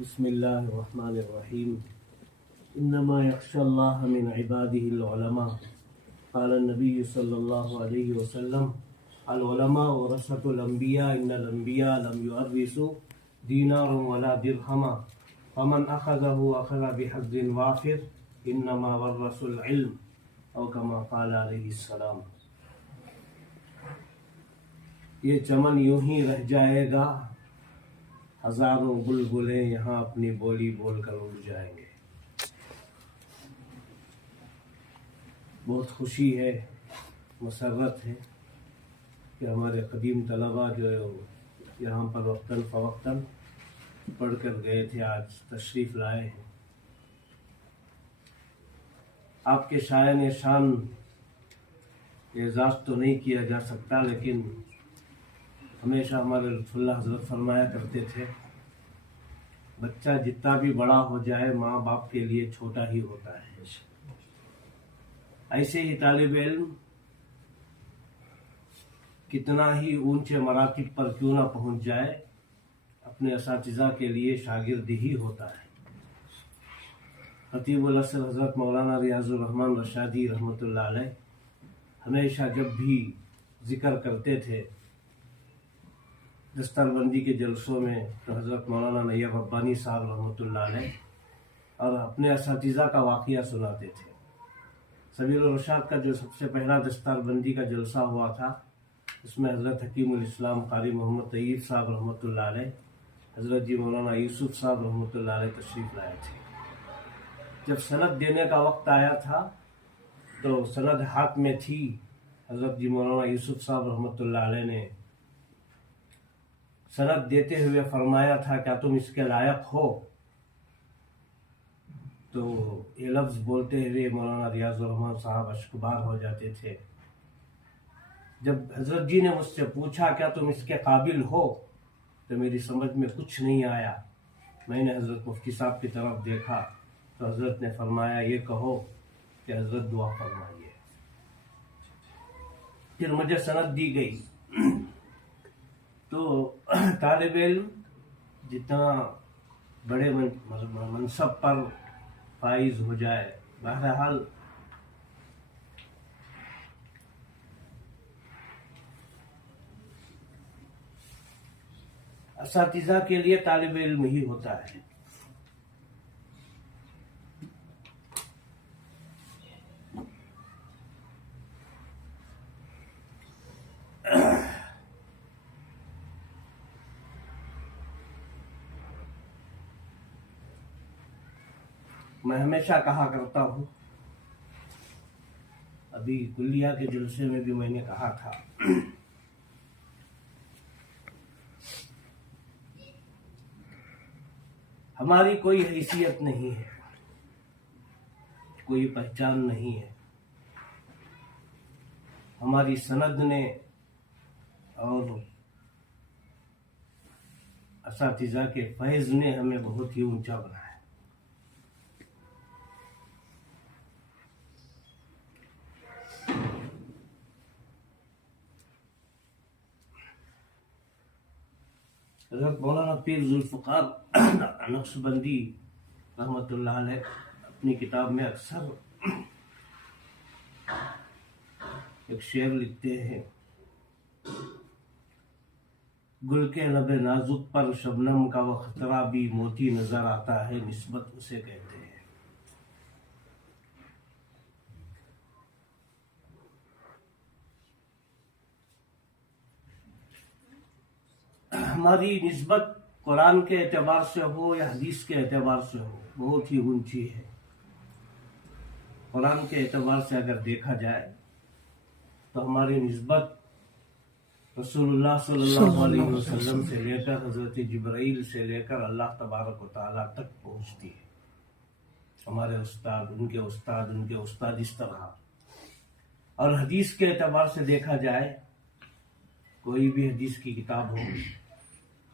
بسم الله الرحمن الرحيم إنما يخشى الله من عباده العلماء قال النبي صلى الله عليه وسلم العلماء ورثة الأنبياء إن الأنبياء لم يورثوا دينارا ولا درهما فمن أخذه أخذ بحظ وافر إنما ورثوا العلم أو كما قال عليه السلام. یہ چمن یوں ہی رہ جائے گا، ہزاروں بلبلیں یہاں اپنی بولی بول کر اڑ جائیں گے. بہت خوشی ہے، مسرت ہے کہ ہمارے قدیم طلباء جو یہاں پر وقتاً فوقتاً پڑھ کر گئے تھے آج تشریف لائے ہیں. آپ کے شایان شان اعزاز تو نہیں کیا جا سکتا، لیکن ہمیشہ ہمارے لطف اللہ حضرت فرمایا کرتے تھے بچہ جتنا بھی بڑا ہو جائے ماں باپ کے لیے چھوٹا ہی ہوتا ہے. ایسے ہی طالب علم کتنا ہی اونچے مراتب پر کیوں نہ پہنچ جائے، اپنے اساتذہ کے لیے شاگرد ہی ہوتا ہے. خطیب العصر حضرت مولانا ریاض الرحمن رشادی رحمۃ اللہ علیہ ہمیشہ جب بھی ذکر کرتے تھے دستار بندی کے جلسوں میں تو حضرت مولانا نیب ربانی صاحب رحمۃ اللہ علیہ اور اپنے اساتذہ کا واقعہ سناتے تھے. سبیل الرشاد کا جو سب سے پہلا دستار بندی کا جلسہ ہوا تھا اس میں حضرت حکیم الاسلام قاری محمد طیب صاحب رحمۃ اللہ علیہ، حضرت جی مولانا یوسف صاحب رحمۃ اللہ علیہ تشریف لائے تھے. جب سند دینے کا وقت آیا تھا تو سند ہاتھ میں تھی. حضرت جی مولانا یوسف صاحب رحمۃ اللہ علیہ نے سند دیتے ہوئے فرمایا تھا کیا تم اس کے لائق ہو؟ تو یہ لفظ بولتے ہوئے مولانا ریاض الرحمن صاحب اشکبار ہو جاتے تھے. جب حضرت جی نے مجھ سے پوچھا کیا تم اس کے قابل ہو تو میری سمجھ میں کچھ نہیں آیا. میں نے حضرت مفتی صاحب کی طرف دیکھا تو حضرت نے فرمایا یہ کہو کہ حضرت دعا فرمائیے. پھر مجھے سند دی گئی. تو طالب علم جتنا بڑے منصب پر فائز ہو جائے، بہرحال اساتذہ کے لیے طالب علم ہی ہوتا ہے. میں ہمیشہ کہا کرتا ہوں، ابھی کلیہ کے جلسے میں بھی میں نے کہا تھا، ہماری کوئی حیثیت نہیں ہے، کوئی پہچان نہیں ہے. ہماری سند نے اور اساتذہ کے فیض نے ہمیں بہت ہی اونچا بنایا. حضرت مولانا پیر ذوالفقار نقشبندی رحمۃ اللہ علیہ اپنی کتاب میں اکثر ایک شعر لکھتے ہیں، گل کے لب نازک پر شبنم کا وہ خطرہ بھی موتی نظر آتا ہے، نسبت اسے کہتے ہیں. ہماری نسبت قرآن کے اعتبار سے ہو یا حدیث کے اعتبار سے ہو بہت ہی اونچی ہے. قرآن کے اعتبار سے اگر دیکھا جائے تو ہماری نسبت رسول اللہ صلی اللہ علیہ وسلم سے لے کر حضرت جبرائیل سے لے کر اللہ تبارک و تعالیٰ تک پہنچتی ہے. ہمارے استاد، ان کے استاد، ان کے استاد، اس طرح. اور حدیث کے اعتبار سے دیکھا جائے کوئی بھی حدیث کی کتاب ہو،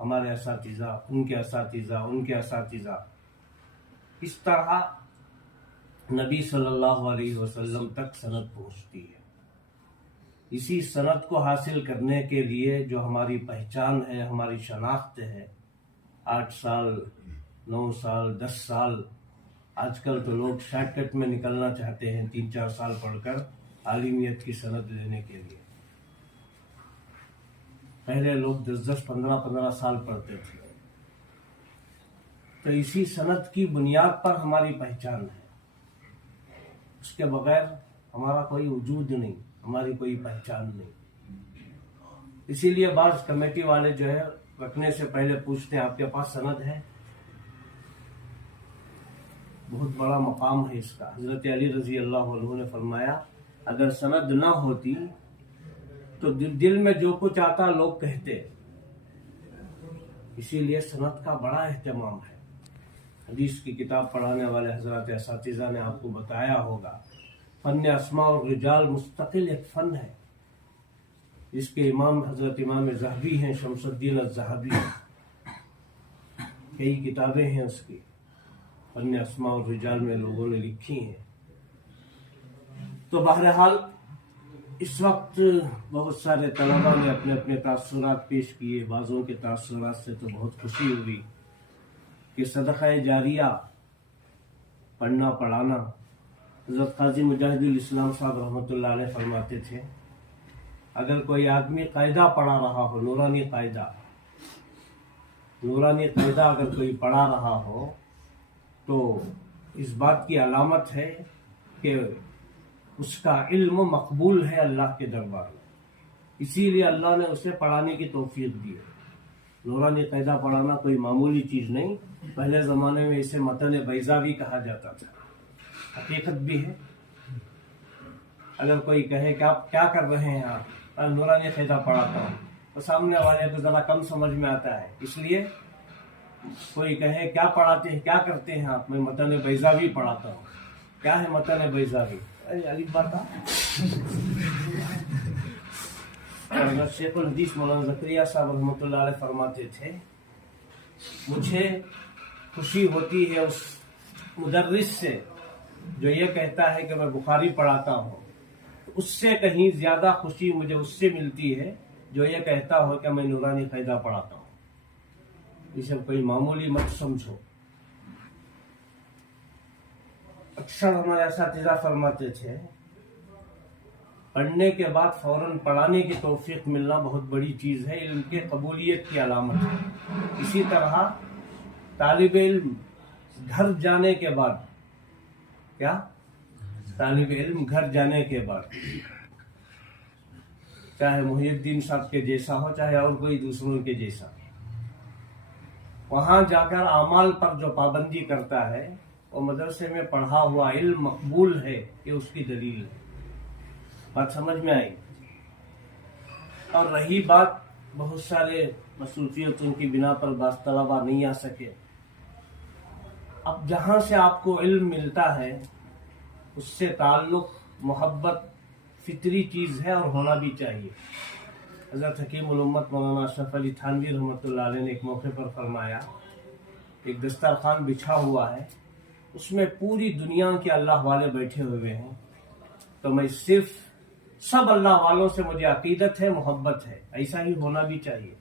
ہمارے اساتذہ، ان کے اساتذہ، ان کے اساتذہ، اس طرح نبی صلی اللہ علیہ وسلم تک سند پہنچتی ہے. اسی سند کو حاصل کرنے کے لیے جو ہماری پہچان ہے، ہماری شناخت ہے، 8 سال 9 साल 10 साल। आजकल तो लोग शॉर्ट कट में निकलना चाहते हैं 3-4 साल पढ़कर आलिमियत की सनद लेने के लिए। पहले लोग 10-10 15-15 साल पढ़ते थे। तो इसी सनद की बुनियाद पर हमारी पहचान है, उसके बगैर हमारा कोई वजूद नहीं, हमारी कोई पहचान नहीं। इसीलिए बाज़ कमेटी वाले जो है रखने से पहले पूछते हैं आपके पास सनद है। बहुत बड़ा मकाम है इसका। हजरत अली रजी अल्लाह अन्हु ने फरमाया अगर सनद ना होती तो दिल में जो कुछ आता लोग कहते। इसीलिए सनद का बड़ा एहतमाम है। हदीस की किताब पढ़ाने वाले हजरत असातिज़ा ने आपको बताया होगा, फन अस्मा और रिजाल मुस्तकिल एक फन है, जिसके इमाम हजरत इमाम ज़हबी हैं, शमसुद्दीन अज़्ज़हबी। कई किताबें हैं उसकी, फन अस्मा और रिजाल में लोगों ने लिखी हैं। तो बहरहाल इस वक्त बहुत सारे तलबा ने अपने अपने तासुरात पेश किए। बाज़ों के तासुरात से तो बहुत खुशी हुई कि सदक़ा जारिया पढ़ना पढ़ाना। हज़रत क़ाज़ी मुजाहिदुल इस्लाम साहब रहमतुल्लाह अलैह फरमाते थे अगर कोई आदमी कायदा पढ़ा रहा हो, नूरानी कायदा अगर कोई पढ़ा रहा हो तो इस बात की अलामत है कि उसका इल्म मकबूल है अल्लाह के दरबार में। इसीलिए अल्लाह ने उसे पढ़ाने की तौफीक दी है। नूरानी कायदा पढ़ाना कोई मामूली चीज़ नहीं। पहले ज़माने में इसे मतन बैज़ावी कहा जाता था। हकीकत भी है। अगर कोई कहे कि आप क्या कर रहे हैं, आप नूरानी कायदा पढ़ाता हूँ, तो सामने वाले को ज़रा कम समझ में आता है। इसलिए कोई कहे क्या पढ़ाते हैं, क्या करते हैं आप, मैं मतन बैज़ावी पढ़ाता हूँ। क्या है मतन बैज़ावी? अलीफ बाता। शेखुल हदीस मौलाना ज़करिया साहब रहमतुल्लाह अलैह फरमाते थे मुझे खुशी होती है उस मुदर्रिस से जो ये कहता है कि मैं बुखारी पढ़ाता हूँ, उससे कहीं ज्यादा खुशी मुझे उससे मिलती है जो ये कहता हो कि मैं नूरानी कायदा पढ़ाता हूँ। इसे कोई मामूली मत समझो। अक्सर हमारे असातिज़ा फरमाते थे पढ़ने के बाद फौरन पढ़ाने की तौफीक मिलना बहुत बड़ी चीज़ है, इल्म के कबूलियत की अलामत है। इसी तरह तालिब इल्म घर जाने के बाद, क्या तालिब इल्म घर जाने के बाद, चाहे मुहियुद्दीन साहब के जैसा हो चाहे और कोई दूसरों के जैसा, वहां जाकर अमाल पर जो पाबंदी करता है वो मदरसे में पढ़ा हुआ इल्म मकबूल है, ये उसकी दलील है। बात समझ में आई? और रही बात बहुत सारे मसरूफियतों की बिना पर बास तलबा नहीं आ सके। अब जहां से आपको इल्म मिलता है उससे ताल्लुक मोहब्बत फितरी चीज़ है और होना भी चाहिए। हज़रत हकीमुल उम्मत मौलाना अशरफ अली थानवी रहमतुल्लाह अलैह ने एक मौके पर फरमाया एक दस्तरखान बिछा हुआ है, उसमें पूरी दुनिया के अल्लाह वाले बैठे हुए हैं, तो मैं सिर्फ सब अल्लाह वालों से मुझे अकीदत है, मोहब्बत है। ऐसा ही होना भी चाहिए।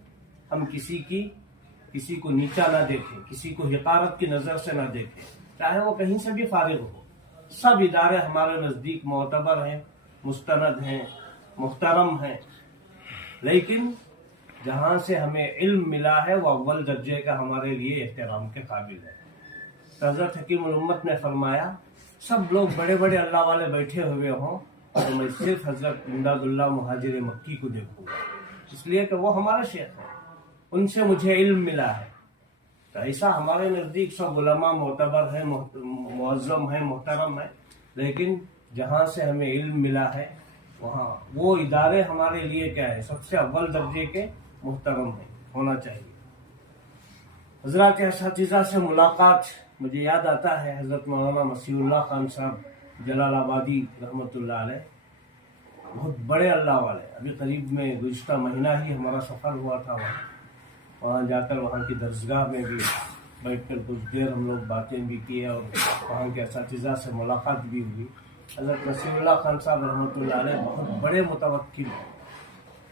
हम किसी को नीचा ना देखें, किसी को हिकारत की नज़र से ना देखें, चाहे वो कहीं से भी फारिग हो। सब इदारे हमारे नज़दीक मोतबर हैं, मुस्तनद हैं, मुहतरम हैं, लेकिन जहाँ से हमें इल्म मिला है वो अव्वल दर्जे का हमारे लिए एहतराम के काबिल है। हज़रत हकीमुल उम्मत ने फरमाया सब लोग बड़े बड़े अल्लाह वाले बैठे हुए हों तो मैं सिर्फ हज़रत इमदादुल्लाह मुहाजिर मक्की को देखूंगा, इसलिए कि वो हमारा शेख है, उनसे मुझे इल्म मिला है। तो ऐसा हमारे नज़दीक सब उलमा मोतबर है, मुअज़्ज़म है, मोहतरम है, लेकिन जहाँ से हमें इल्म मिला है वहाँ वो इदारे हमारे लिए क्या है, सबसे अव्वल दर्जे के मोहतरम है, होना चाहिए। हज़रत असातिज़ा से मुलाकात मुझे याद आता है, हज़रत मौलाना मसीहुल्लाह खान साहब जलालाबादी रहमतुल्लाह अलैह, बहुत बड़े अल्लाह वाले। अभी करीब में गुज़िश्ता महीना ही हमारा सफ़र हुआ था वहाँ जाकर वहाँ की दरसगाह में भी बैठकर कुछ देर हम लोग बातें भी किए और वहाँ के असातिज़ा से मुलाकात भी हुई। हज़रत मसीहुल्लाह खान साहब रहमतुल्लाह अलैह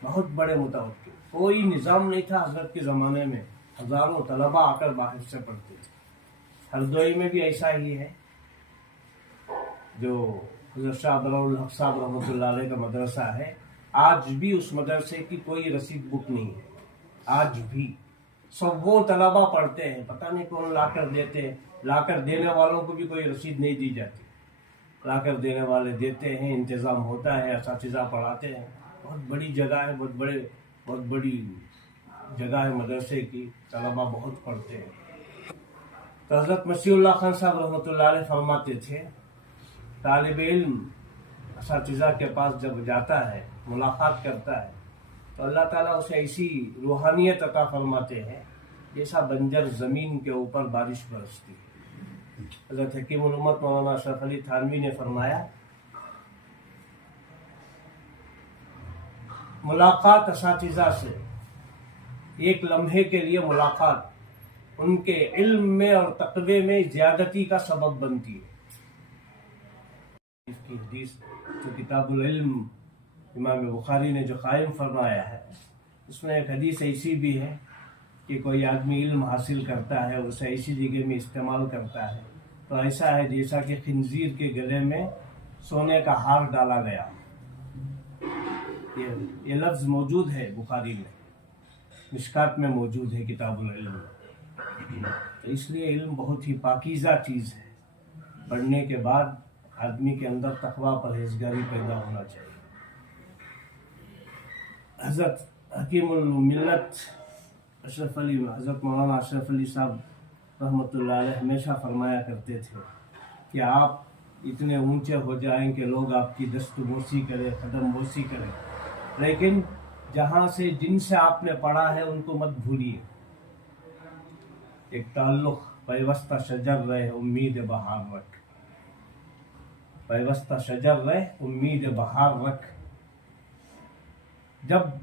बहुत बड़े मुतवक्किल, कोई निज़ाम नहीं था हज़रत के ज़माने में, हज़ारों तलबा आकर बाहर से पढ़ते थे। हरदोई में भी ऐसा ही है, जो हज़रत शाह बलौल हक साहब रहमतुल्लाह अलैह का मदरसा है, आज भी उस मदरसे की कोई रसीद बुक नहीं है। आज भी सब वो तलबा पढ़ते हैं, पता नहीं कौन लाकर देते हैं, लाकर देने वालों को भी कोई रसीद नहीं दी जाती, लाकर देने वाले देते हैं, इंतज़ाम होता है, असातिज़ा पढ़ाते हैं। बहुत बड़ी जगह है, बहुत बड़ी जगह है मदरसे की, तलबा बहुत पढ़ते हैं। तो हज़रत मसीहुल्लाह खान साहब रहमतुल्लाह अलैह फरमाते थे, तालिब इल्म असातिज़ा के पास जब जाता है, मुलाकात करता है, तो अल्लाह ताला उसे ऐसी रूहानियत अता फरमाते हैं जैसा बंजर ज़मीन के ऊपर बारिश बरसती है। हज़रत हकीमुल उम्मत मौलाना अशरफ अली थानवी ने फरमाया, मुलाकात असातिज़ा से, एक लम्हे के लिए मुलाकात उनके इल्म में और तक़वे में ज़्यादती का सबब बनती है। इसकी हदीस जो किताबुल इल्म इमाम बुखारी ने जो कायम फरमाया है, उसमें एक हदीस ऐसी भी है कि कोई आदमी इल्म हासिल करता है, उसे ऐसी जगह में इस्तेमाल करता है तो ऐसा है जैसा कि खिंजीर के गले में सोने का हार डाला गया। ये लफ्ज़ मौजूद है बुखारी में, मिशकात में मौजूद है किताबुल इल्म। तो इसलिए इल्म बहुत ही पाकीज़ा चीज़ है। पढ़ने के बाद आदमी के अंदर तक़वा परहेज़गारी पैदा होना चाहिए। हज़रत हकीमुल मिल्लत अशरफ अली, हज़रत मौलाना अशरफ अली साहब रहमतुल्लाह अलैह हमेशा फरमाया करते थे कि आप इतने ऊंचे हो जाएं कि लोग आपकी दस्तबोसी करें, कदम बोसी करें, लेकिन जहाँ से जिनसे आपने पढ़ा है उनको मत भूलिए। एक ताल्लुक़ पैवस्ता शजर रहे उम्मीद बहार रख, पैवस्ता शजर रहे उम्मीद बहार रख। जब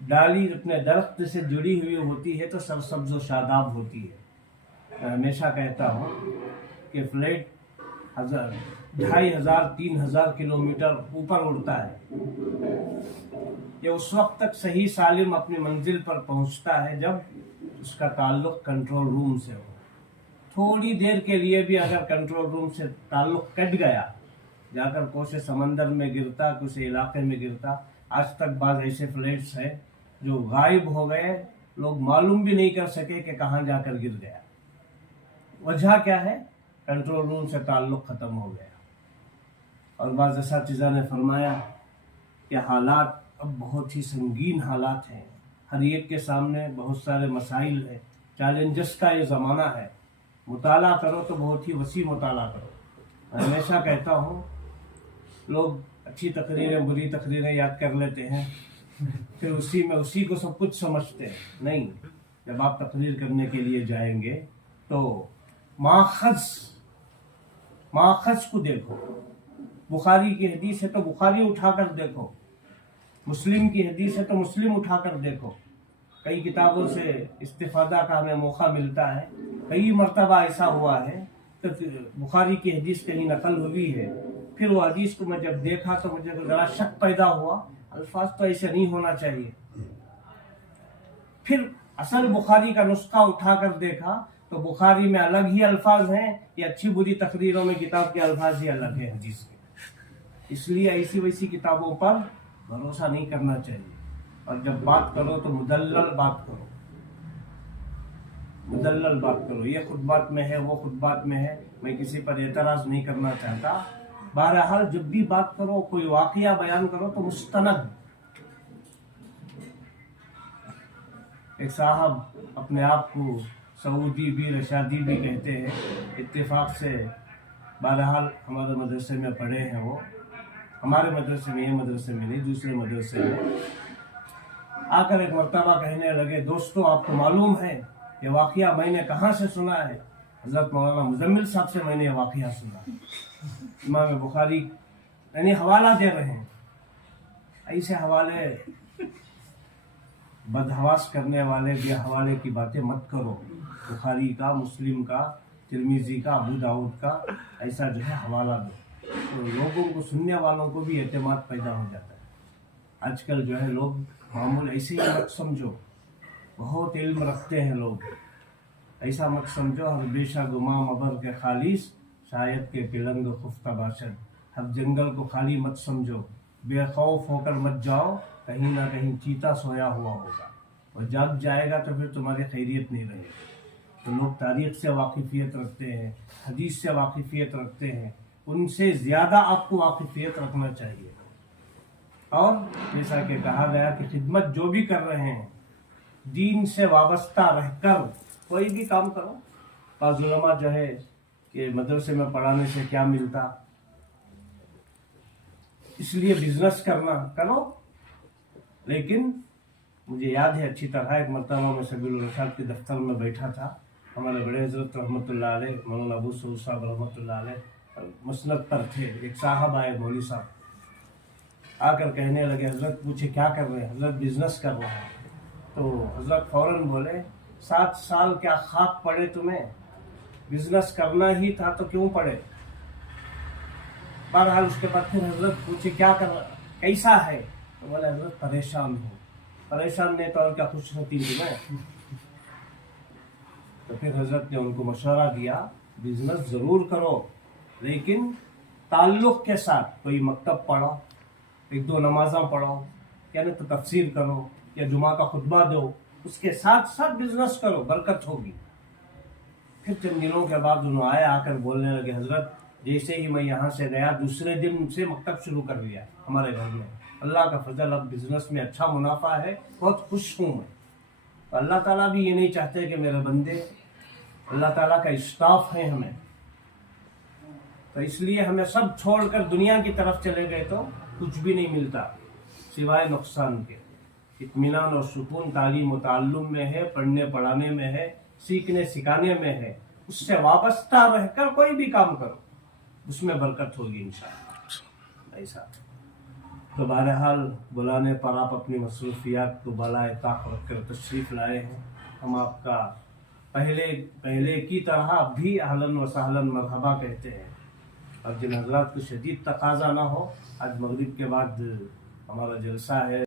डाली अपने दरख्त से जुड़ी हुई होती है तो सरसब्ज़ व शादाब होती है। मैं हमेशा कहता हूँ कि फ्लाइट 2500-3000 किलोमीटर ऊपर उड़ता है, ये उस वक्त तक सही सालिम अपनी मंजिल पर पहुँचता है जब उसका ताल्लुक़ कंट्रोल रूम से हो। थोड़ी देर के लिए भी अगर कंट्रोल रूम से ताल्लुक़ कट गया, जाकर कोसे समंदर में गिरता, किसी इलाके में गिरता। आज तक बाद ऐसे फ्लाइट्स हैं जो गायब हो गए, लोग मालूम भी नहीं कर सके कि कहाँ जाकर गिर गया। वजह क्या है? कंट्रोल रूम से ताल्लुक़ ख़त्म हो गया। और बाज़ असातिज़ा ने फरमाया कि हालात अब बहुत ही संगीन हालात हैं, हर एक के सामने बहुत सारे मसाइल हैं, चैलेंजेस का ये ज़माना है। मुताला करो तो बहुत ही वसी मुताला करो। मैं हमेशा कहता हूँ, लोग अच्छी तकरीरें बुरी तकरीरें याद कर लेते हैं, फिर उसी को सब कुछ समझते हैं। नहीं, जब आप तकरीर करने के लिए जाएंगे तो माखज़ को देखो। बुखारी की हदीस है तो बुखारी उठाकर देखो, मुस्लिम की हदीस है तो मुस्लिम उठाकर देखो। कई किताबों से इस्तिफादा का हमें मौका मिलता है। कई मरतबा ऐसा हुआ है तो बुखारी की हदीस कहीं नकल हुई है, फिर वो हदीस को मैं जब देखा तो मुझे ज़रा शक पैदा हुआ, अल्फाज तो ऐसे नहीं होना चाहिए। फिर असल बुखारी का नुस्खा उठाकर देखा तो बुखारी में अलग ही अल्फाज हैं, या अच्छी बुरी तकरीरों में किताब के अल्फाज ही अलग है हदीस के। इसलिए ऐसी वैसी किताबों पर भरोसा नहीं करना चाहिए। और जब बात करो तो मुदल्लल बात करो, मुदल्लल बात करो। ये खुतबात में है, वो खुतबात में है, मैं किसी पर एतराज़ नहीं करना चाहता। बहरहाल जब भी बात करो, कोई वाक़या बयान करो तो मुस्तनद। एक साहब अपने आप को सऊदी भी रशादी भी कहते हैं, इत्तेफाक से बहरहाल हमारे मदरसे में पढ़े हैं वो, हमारे मदरसे में, ये मदरसे में नहीं, दूसरे मदरसे में। आकर एक मरतबा कहने लगे, दोस्तों आपको मालूम है ये वाक़या मैंने कहाँ से सुना है? हज़रत मौलाना मुज़म्मिल साहब से मैंने ये वाक़या सुना। इमाम बुखारी यानी हवाला दे रहे हैं। ऐसे हवाले बदहवास करने वाले बेहवाले की बातें मत करो। बुखारी का, मुस्लिम का, तिरमिज़ी का, अबू दाऊद का ऐसा जो है हवाला दो, तो लोगों को, सुनने वालों को भी एतमाद पैदा हो जाता है। आजकल जो है लोग मामूल ऐसे ही मत समझो, बहुत इल्म रखते हैं लोग, ایسا مت سمجھو ہر بیشہ گمام ابر کے خالص شاید کے پلنگ خفتہ باشد. ہر جنگل کو خالی مت سمجھو، بے خوف ہو کر مت جاؤ، کہیں نہ کہیں چیتا سویا ہوا ہوگا، اور جاگ جائے گا تو پھر تمہاری خیریت نہیں رہے گی. تو لوگ تاریخ سے واقفیت رکھتے ہیں، حدیث سے واقفیت رکھتے ہیں، ان سے زیادہ آپ کو واقفیت رکھنا چاہیے. اور جیسا کہ کہا گیا کہ خدمت جو بھی کر رہے ہیں دین سے وابستہ رہ کر کوئی بھی کام کرو. بعض علماء جو ہے کہ مدرسے میں پڑھانے سے کیا ملتا، اس لیے بزنس کرنا کرو. لیکن مجھے یاد ہے اچھی طرح ایک مرتبہ میں سبیل الرشاد کے دفتر میں بیٹھا تھا. ہمارے بڑے حضرت رحمۃ اللہ علیہ مولانا ابو سعود صاحب رحمۃ اللہ علیہ مسند پر تھے. ایک صاحب آئے، مولوی صاحب آ کر کہنے لگے، حضرت پوچھے کیا کر رہے ہیں؟ حضرت بزنس کر رہے ہیں. تو حضرت فوراً بولے 7 سال کیا خاک پڑے تمہیں؟ بزنس کرنا ہی تھا تو کیوں پڑے؟ بہرحال اس کے بعد پھر حضرت پوچھے کیا کر رہا، کیسا ہے؟ تو بولے حضرت پریشان ہوں. پریشان نہیں تو اور کیا خوش ہوتی ہوں میں. تو پھر حضرت نے ان کو مشورہ دیا بزنس ضرور کرو لیکن تعلق کے ساتھ. کوئی مکتب پڑھو، 1-2 نمازاں پڑھو، یعنی تو تفسیر کرو یا جمعہ کا خطبہ دو، اس کے ساتھ ساتھ بزنس کرو، برکت ہوگی. پھر چند دنوں کے بعد انہوں آئے، آ کر بولنے لگے حضرت جیسے ہی میں یہاں سے گیا دوسرے دن سے مکتب شروع کر لیا ہمارے گھر میں. اللہ کا فضل، اب بزنس میں اچھا منافع ہے، بہت خوش ہوں میں. اللہ تعالیٰ بھی یہ نہیں چاہتے کہ میرے بندے، اللہ تعالیٰ کا اسٹاف ہے ہمیں، تو اس لیے ہمیں سب چھوڑ کر دنیا کی طرف چلے گئے تو کچھ بھی نہیں ملتا سوائے نقصان کے. اطمینان اور سکون تعلیم و تعلم میں ہے، پڑھنے پڑھانے میں ہے، سیکھنے سکھانے میں ہے. اس سے وابستہ رہ کر کوئی بھی کام کرو، اس میں برکت ہوگی انشاءاللہ. ایسا تو بہرحال بلانے پر آپ اپنی مصروفیات کو بالائے طاق رکھ کر تشریف لائے ہیں. ہم آپ کا پہلے کی طرح بھی اہلاً و سہلاً مرحبا کہتے ہیں. اور جن حضرات کو شدید تقاضا نہ ہو، آج مغرب کے بعد ہمارا جلسہ ہے.